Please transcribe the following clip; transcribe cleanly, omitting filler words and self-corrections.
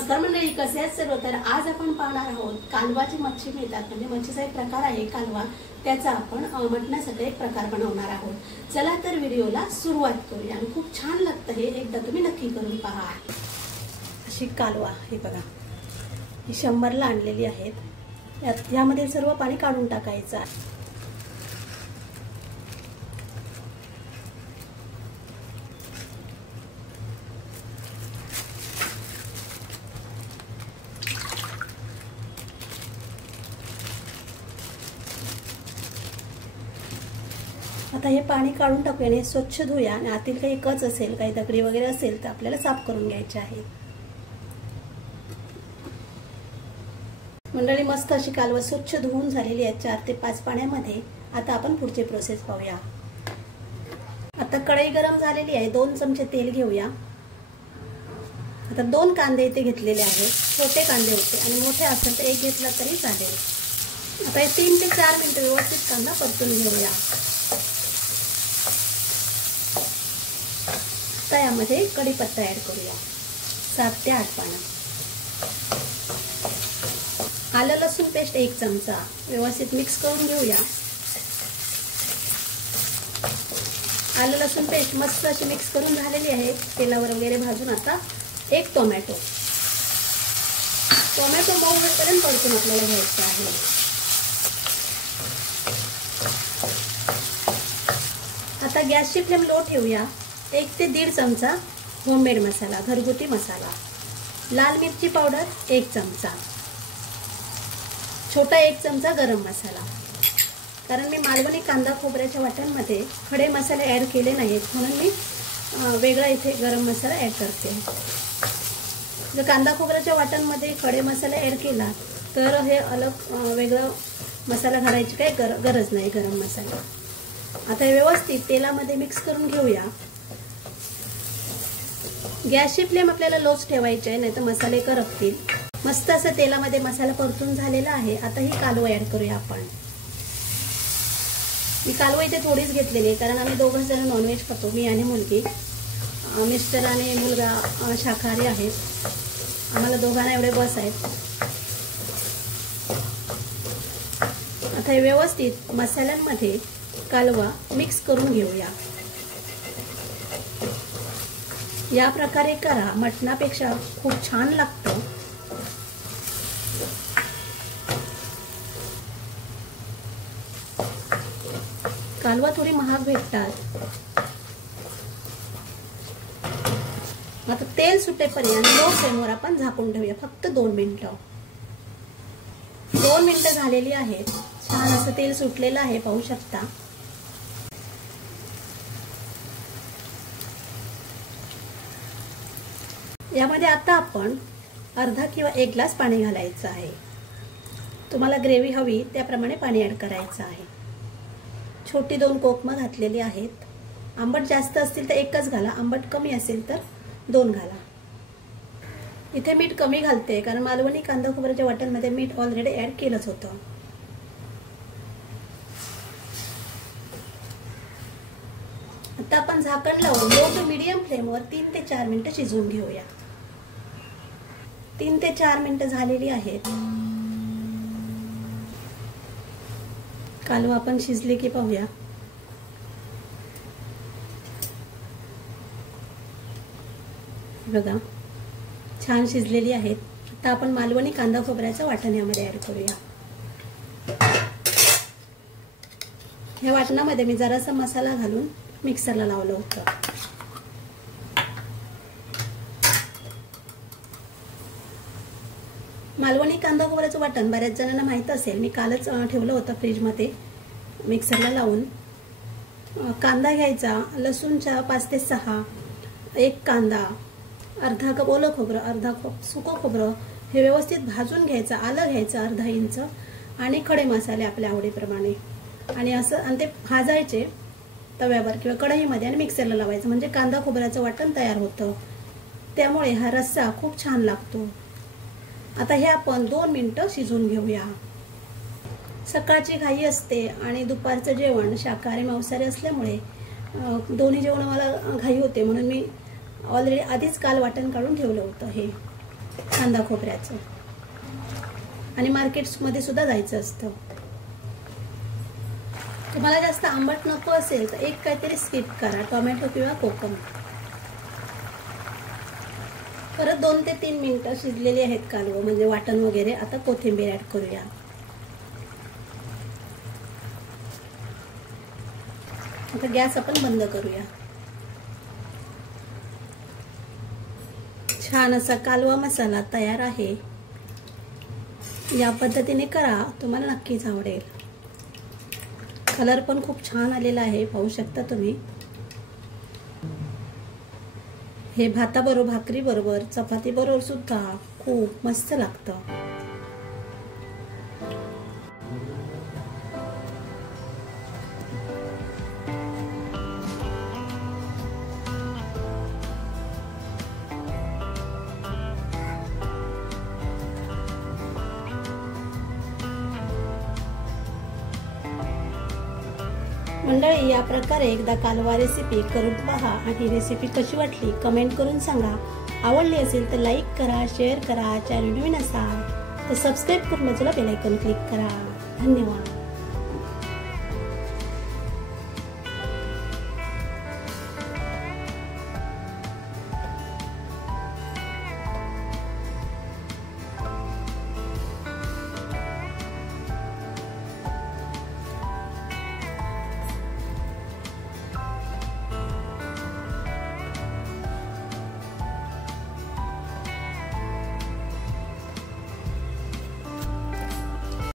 नमस्कार मंडळी, कसे आहेत सर्व? तर आज आपण पाहणार आहोत कालवाची मच्छी मिळतात, म्हणजे मच्छीचा एक प्रकार आहे कालवा, त्याचा आपण मटणासाठी एक प्रकार बनवणार आहोत। चला तर व्हिडिओला सुरुवात करूया आणि खूप छान लागतं हे, एकदा तुम्ही नक्की करून पहा। अशी कालवा हे बघा, ही 100ला आणलेली आहेत। यामध्ये सर्व पाणी काढून टाकायचं आहे। आता हे पाणी काढून टाकूया आणि स्वच्छ धुया आणि आतील काही कच असेल, काही दगडी वगैरे असेल तर आपल्याला साफ करून घ्यायचे आहे। मंडळी, मस्त अशी कालवा स्वच्छ धुवून झालेली आहे 4 ते 5 पाण्यामध्ये। आता आपण पुढची प्रोसेस पाहूया। आता कढई गरम झालेली आहे, 2 चमचे तेल घेऊया। आता 2 कांदे इथे घेतलेले आहेत, छोटे कांदे होते आणि मोठे असेल तर एक घेतला तरी चालेल। आता 3 ते 4 मिनिटं व्यवस्थित कांदा परतून घेऊया। आता यामध्ये कढीपत्ता ऍड करूया, 7 ते 8 पानं। आलं लसूण पेस्ट 1 चमचा, व्यवस्थित मिक्स करून घेऊया। आलं लसूण पेस्ट मस्त अशी मिक्स करून झालेली आहे, तेलावर वगैरे भाजून। आता 1 टोमॅटो मऊ होईपर्यंत परतून आपल्याला घ्यायचं आहे। आता गॅसची फ्लेम लो ठेवूया। 1 ते 1.5 चमचा होममेड मसाला, घरगुती मसाला। लाल मिरची पावडर 1 चमचा, छोटा 1 चमचा गरम मसाला। कारण मी मालवणी कांदा खोबऱ्याच्या वाटणमध्ये खडे मसाले ऍड केले नाहीत, म्हणून मी वेगळा इथे गरम मसाला ऍड करते। जर कांदा खोबऱ्याच्या वाटणमध्ये खडे मसाले ऍड केला तर हे अलग वेगळा मसाला घालायची काही गरज नाही, गरम मसाला। आता हे व्यवस्थित तेलामध्ये मिक्स करून घेऊया। गॅसची फ्लेम आपल्याला लोच ठेवायची आहे, नाहीतर मसाले करपतील। मस्त असं तेलामध्ये मसाला परतून झालेला आहे। आता ही कालवा ऍड करूया आपण। मी कालवा इथे थोडीच घेतलेली आहे, कारण आम्ही दोघं जण नॉनव्हेज खातो, मी आणि मुलगी। मिस्टर आणि मुलगा शाकाहारी आहेत, आम्हाला दोघांना एवढे बस आहेत। आता हे व्यवस्थित मसाल्यांमध्ये कालवा मिक्स करून घेऊया। या प्रकारे करा, मटणापेक्षा खूप छान लागतं। कालवा थोडी महाग भेटतात। आता तेल सुटेपर्यंत लो फ्लेमवर आपण झाकून ठेवूया, फक्त 2 मिनिटं। 2 मिनिटं झालेली आहेत, छान असं तेल सुटलेलं आहे, पाहू शकता। यामध्ये आता आपण अर्धा किंवा 1 ग्लास पाणी घालायचं आहे। तुम्हाला ग्रेव्ही हवी त्याप्रमाणे पाणी ऍड करायचं आहे। छोटी 2 कोकमं घातलेली आहेत। आंबट जास्त असतील तर 1च घाला, आंबट कमी असेल तर 2 घाला। इथे मीठ कमी घालते, कारण मालवणी कांदा खोबऱ्याच्या वाटणमध्ये मीठ ऑलरेडी ऍड केलंच होतं। आता आपण झाकण लावून लो टू मीडियम फ्लेमवर 3 ते 4 मिनिटं शिजवून घेऊया। 3 ते 4 मिनिटं झालेली आहेत। कालवा आपण शिजले की पाहूया। बघा, छान शिजलेली आहेत। आता आपण मालवणी कांदा खोबऱ्याचं वाटण यामध्ये ऍड करूया। या वाटणामध्ये मी जरासा मसाला घालून मिक्सरला लावलं होतं। मालवणी कांदा खोबऱ्याचं वाटण बऱ्याच जणांना माहित असेल, मी कालच ठेवलं होतं फ्रीजमध्ये मिक्सरला लावून। कांदा घ्यायचा, लसूणच्या 5 ते 6, 1 कांदा, अर्धा कप ओलं खोबरं, अर्धा कप सुकं खोबरं, हे व्यवस्थित भाजून घ्यायचं। आलं घ्यायचं अर्धा इंच आणि खडे मसाले आपल्या आवडीप्रमाणे, आणि असं आणि ते भाजायचे तव्यावर किंवा कढईमध्ये आणि मिक्सरला लावायचं, म्हणजे कांदा खोबऱ्याचं वाटण तयार होतं। त्यामुळे हा रस्सा खूप छान लागतो। आता हे आपण 2 मिनिटं शिजवून घेऊया। सकाळची घाई असते आणि दुपारचं जेवण शाकाहारी मांसाहारी असल्यामुळे दोन्ही जेवण मला घाई होते, म्हणून मी ऑलरेडी आधीच काल वाटण काढून ठेवलं होतं। हे कांदा खोबऱ्याचं, आणि मार्केट्समध्ये सुद्धा जायचं असतं. तुम्हाला जास्त आंबट नको असेल तर एक काहीतरी स्किप करा, टोमॅटो किंवा कोकम. परत 2 ते 3 मिनिटं शिजलेली आहेत कालवं, म्हणजे वाटण वगैरे. आता कोथिंबीर ऍड करूया. आता गॅस आपण बंद करूया. छान असा कालवा मसाला तयार आहे. या पद्धतीने करा, तुम्हाला नक्कीच आवडेल. कलर पण खूप छान आलेला आहे, पाहू शकता तुम्ही. हे भाताबरोबर, भाकरी बरोबर, चपाती बरोबर सुद्धा खूप मस्त लागतं. मंडळी, या प्रकारे एकदा कालवा रेसिपी करून पहा आणि रेसिपी कशी वाटली कमेंट करून सांगा. आवडली असेल तर लाईक करा, शेअर करा. चॅनल नवीन असाल तर सबस्क्राईब करून बाजूला बेल आयकॉन क्लिक करा. धन्यवाद.